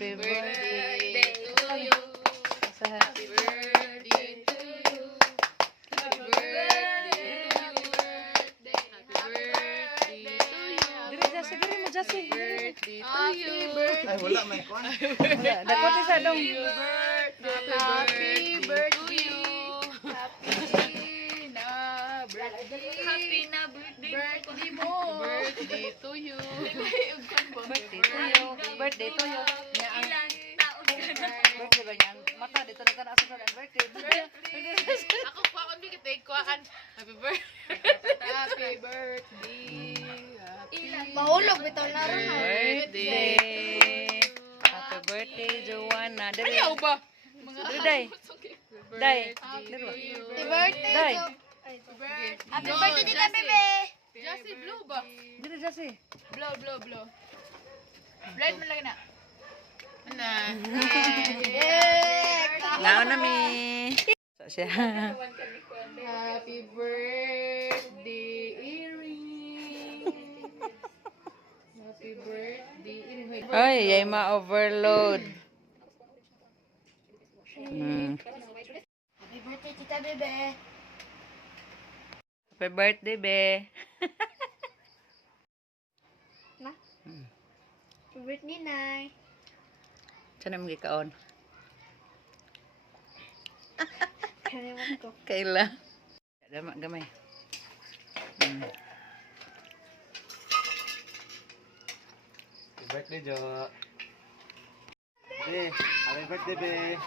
Happy birthday to you. Happy birthday to you. Happy birthday. Happy birthday. Happy birthday to you. Diri Jasi, diri mo Jasi. Birthday to you. Ay, wala may kuan. Wala, dagko ti sa dong. Happy birthday. Happy na birthday mo. Birthday to you. Birthday to you. Birthday to you. Nya ang birthday ba niyan? Mata dito na kana sa birthday. Ako kuhaan bigit eh. Kuhaan. Happy birthday. Happy birthday. Mahulog bitaw na ron. Birthday. Happy birthday, Joanna. Diri. Ayaw ba? Diri day. Day. Diri ba? Happy birthday. Day. Happy birthday Tita Bebe. Just blue ba? Diri Jasi. Blow. Blind mo lagi na. Ana. Now na mi. Siya. Happy birthday, Erin. Happy birthday, Erin. Ay, yay ma-overload. Happy birthday Tita Bebe. Happy birthday, be. Happy birthday Nay. Sana mo gikaon. Kalimutan ko. Kaila. Gamay. Happy birthday, Jo. Be, happy birthday, be.